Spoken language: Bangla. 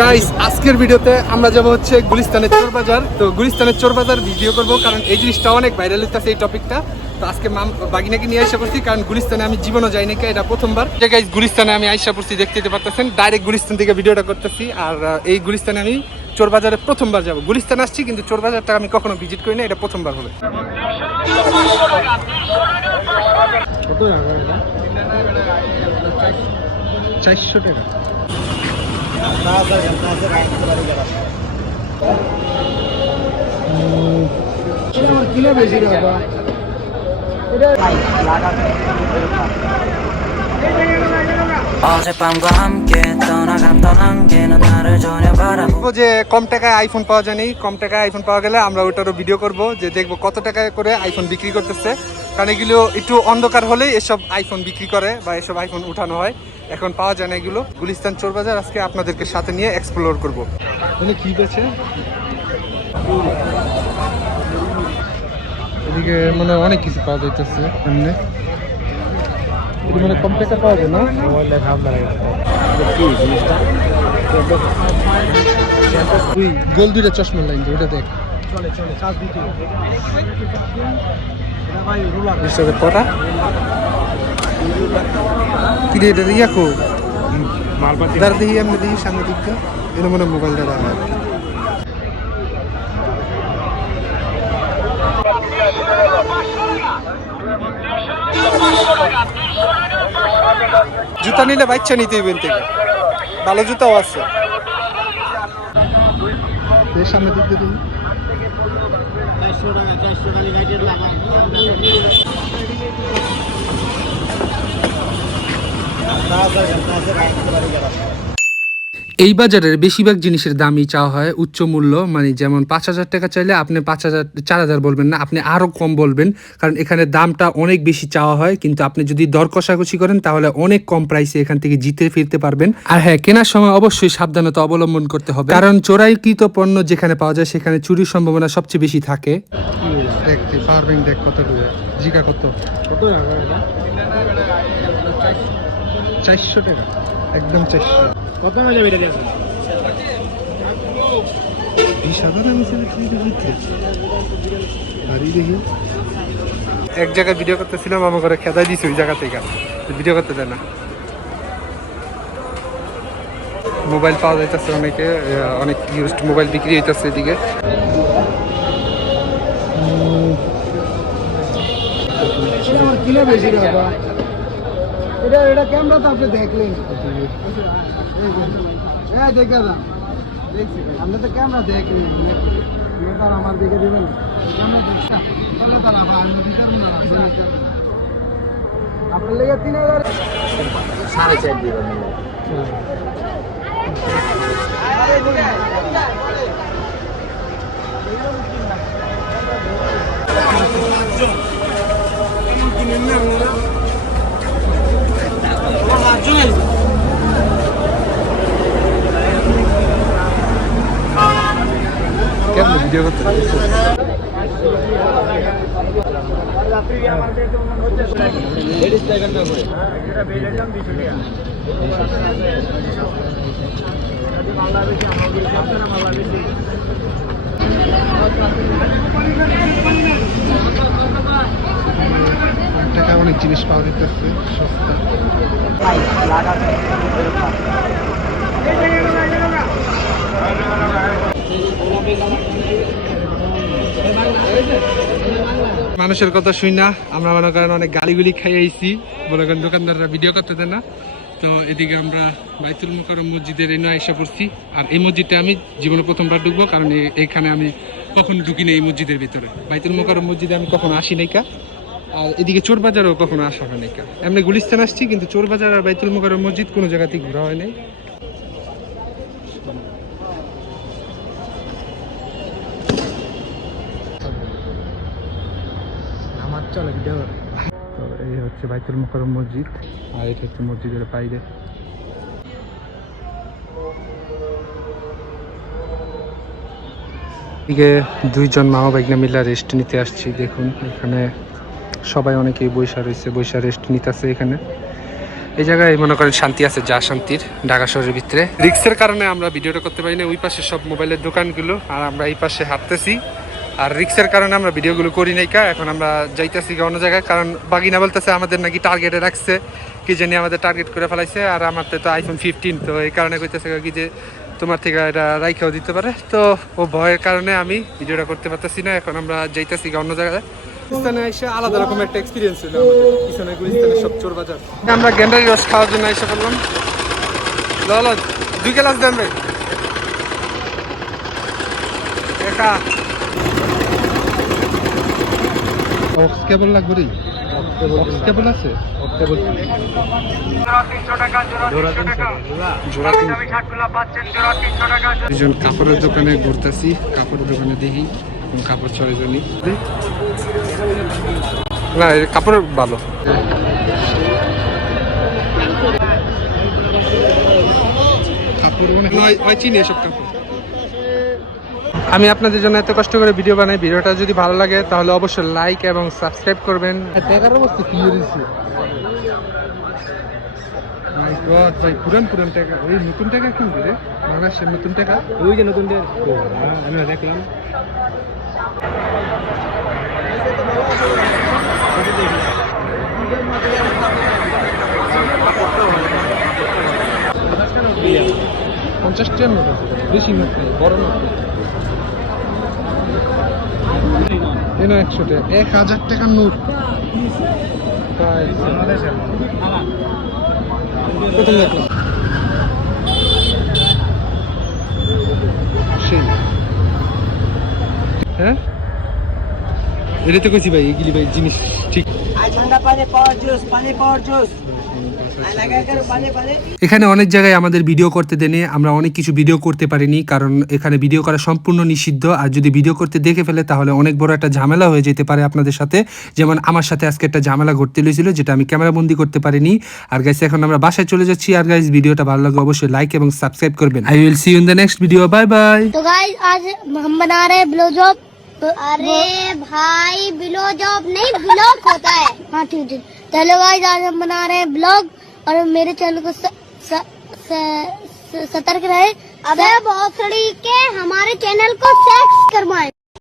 গাইস আজকের ভিডিওতে আমরা যাব হচ্ছে গুলিস্তানের চোর বাজার তো গুলিস্তানের চোর বাজার ভিডিও করব, কারণ এই জিনিসটা অনেক ভাইরাল হইতেছে এই টপিকটা তো আজকে মাম, বাগিনাকে নিয়ে আসা পড়ছি, কারণ গুলিস্তানে আমি জীবনও যাই নাকি এটা প্রথমবার। যে গাইস গুলিস্তানে আমি আইসা পড়ছি দেখতে দিতে পারতেছেন ডাইরেক্ট গুলিস্তান থেকে ভিডিওটা করতেছি, আর এই গুলিস্তানে আমি চোর বাজারে প্রথমবার যাব। গুলিস্তান আসছি, কিন্তু চোর বাজারটা আমি কখনো ভিজিট করি না এটা প্রথমবার হবে। চারশো টাকা। কিনে বেশি টাকা 어젯밤과 함께 떠나갔던 안개는 나를 전혀 바라보 বলবো যে কম টাকায় আইফোন পাওয়া যায়নি কম টাকায় আইফোন পাওয়া গেলে আমরা ওটারও ভিডিও করব যে দেখবো কত টাকায় করে আইফোন বিক্রি করতেছে কারণ এগুলো একটু অন্ধকার হলেই এসব আইফোন বিক্রি করে বা এসব আইফোন উঠানো হয় এখন পাওয়া যায় না এগুলো। গুলিস্তান চোর বাজার আজকে আপনাদেরকে সাথে নিয়ে এক্সপ্লোর করব। মানে কি বেছে? এদিকে মানে অনেক কিছু পাওয়া যাইতেছে এমনি। এটি মানে কম টাকা পাওয়া যায় না? ওই গোল দুইটা চশমা লাইন ওটা দেখ। রে এটা ইয়া কো দাঁড় দেখি আমরা দেখি এটা মনে মোবাইল দাঁড়া জুতা নিলে বাচ্চা নিতে হইবেন থেকে। ভালো জুতাও আছে। সামনে দিক দিয়ে দিন এই বাজারের বেশিরভাগ জিনিসের দামই চাওয়া হয় উচ্চ মূল্য মানে যেমন পাঁচ হাজার টাকা চাইলে আপনি পাঁচ হাজার চার হাজার বলবেন না আপনি আরও কম বলবেন কারণ এখানে দামটা অনেক বেশি চাওয়া হয় কিন্তু আপনি যদি দর কষাকষি করেন তাহলে অনেক কম প্রাইসে এখান থেকে জিতে ফিরতে পারবেন। আর হ্যাঁ কেনার সময় অবশ্যই সাবধানতা অবলম্বন করতে হবে কারণ চোরাইকৃত পণ্য যেখানে পাওয়া যায় সেখানে চুরির সম্ভাবনা সবচেয়ে বেশি থাকে। দেখ কত জিকা কত? কত চারশো টাকা একদম চারশো কত মজা আমি দেখি এক জায়গায় ভিডিও করতেছিলাম আমার ঘরে খেদাই দিছে ওই জায়গা থেকে ভিডিও করতে দেয় না মোবাইল পাওয়া যাইতেছে অনেকে অনেক ইউজড মোবাইল বিক্রি হইতেছে এদিকে কিনে বেশি এটা এটা ক্যামেরা তো আপনি দেখলেন। হ্যাঁ দেখা যান আপনি তো ক্যামেরা দেখলেন। তার আমার দিকে দেবেন ক্যামেরা দেখছেন। তাহলে তার আবার আমি দিতে আপনার লেগে তিন হাজার সাড়ে চার দিবেন। কেমন ভিডিও করতে টাকা অনেক জিনিস পাওয়া যেতেছে সস্তা মানুষের কথা শুই না। আমরা মনে করেন অনেক গালিগুলি খাই আইছি। মনে করেন দোকানদাররা ভিডিও করতে দেয় না। তো এদিকে আমরা বাইতুল মুকাররম মসজিদের এনে এসে পড়ছি। আর এই মসজিদটা আমি জীবনে প্রথমবার ঢুকবো, কারণ এ- এইখানে আমি কখনো ঢুকি না এই মসজিদের ভিতরে। বাইতুল মুকাররম মসজিদে আমি কখনো আসি নাই কা। আর এদিকে চোর বাজারও কখনো আসা হয় নাই কা। এমনি গুলিস্তান আসছি, কিন্তু চোর বাজার আর বাইতুল মুকাররম মসজিদ কোনো জায়গাতেই ঘোরা হয় নাই আমার তো এই হচ্ছে বাইতুল মুকাররম মসজিদ, আর এটা হচ্ছে মসজিদের বাইরে। এদিকে দুইজন মা বাইকনা রেস্ট নিতে আসছি, দেখুন, এখানে সবাই অনেকেই বৈশা রয়েছে বৈশা রেস্ট নিতেছে এখানে। এই জায়গায় মনে করেন শান্তি আছে, যা শান্তির, ঢাকা শহরের ভিতরে। রিক্সের কারণে আমরা ভিডিওটা করতে পারি না, ওই পাশে সব মোবাইলের দোকানগুলো, আর আমরা এই পাশে হাঁটতেছি। আর রিক্সের কারণে আমরা ভিডিওগুলো করি নাই কা এখন আমরা যাইতেছি অন্য জায়গায় কারণ বাগিনা বলতেছে আমাদের নাকি টার্গেটে রাখছে কি জানি আমাদের টার্গেট করে ফেলাইছে আর আমার তো আইফোন ফিফটিন তো এই কারণে কইতেছে কি যে তোমার থেকে এটা রাইখাও দিতে পারে। তো ও ভয়ের কারণে আমি ভিডিওটা করতে পারতেছি না এখন আমরা যাইতেছি অন্য জায়গায়। গুলিস্তানে এসে আলাদা রকম একটা এক্সপিরিয়েন্স ছিল আমাদের। পিছনে গুলিস্তানের সব চোর বাজার। আমরা গ্যান্ডারি রস খাওয়ার জন্য এসে লল দুই গ্লাস দেন ভাই একা। অক্স কেবল লাগবে রে। অক্স কেবল আছে? জোড়া তিন দুজন কাপড়ের দোকানে ঘুরতেছি কাপড়ের দোকানে দেখি কোন কাপড় চলে জানি। না এই কাপড় ভালো। কাপড় মানে হয় চিনি এসব কাপড়। আমি আপনাদের জন্য এত কষ্ট করে ভিডিও বানাই ভিডিওটা যদি ভালো লাগে তাহলে অবশ্যই লাইক এবং সাবস্ক্রাইব করবেন। টাকার অবস্থা কি হয়েছে ভাই পুরান পুরান টাকা। ওই নতুন টাকা কিনবি রে? বাংলাদেশের নতুন টাকা? ওই যে নতুন ডের আমি দেখলাম। পঞ্চাশ আছে। বেশি বড় নোট একশো টাকা এক হাজার টাকার নোট। হ্যাঁ? এটা তো কইছি ভাই এগুলি ভাই জিনিস ঠিক ठंडा पानी पावर जूस पानी पावर जूस लगा कर पानी पानी এখানে অনেক জায়গায় আমাদের ভিডিও করতে দেনে আমরা অনেক কিছু ভিডিও করতে পারিনি কারণ এখানে ভিডিও করা সম্পূর্ণ নিষিদ্ধ আর যদি ভিডিও করতে দেখে ফেলে তাহলে অনেক বড় একটা ঝামেলা হয়ে যেতে পারে আপনাদের সাথে যেমন আমার সাথে আজকে একটা ঝামেলা ঘটতে লেছিল যেটা আমি ক্যামেরা বন্দি করতে পারিনি আর গাইস এখন আমরা বাসায় চলে যাচ্ছি আর গাইস ভিডিওটা ভালো লাগে অবশ্যই লাইক এবং সাবস্ক্রাইব করবেন I will see you in the next video bye bye तो गाइस आज हम बना रहे हैं ब्लो जॉब अरे भाई बिलो जॉब नहीं ब्लॉग होता है। हाँ ठीक ठीक। चलो भाई आज हम बना रहे हैं ब्लॉग और मेरे चैनल को स, स, स, स, सतर्क रहे। अबे सड़ी के हमारे चैनल को सेक्स करवाए।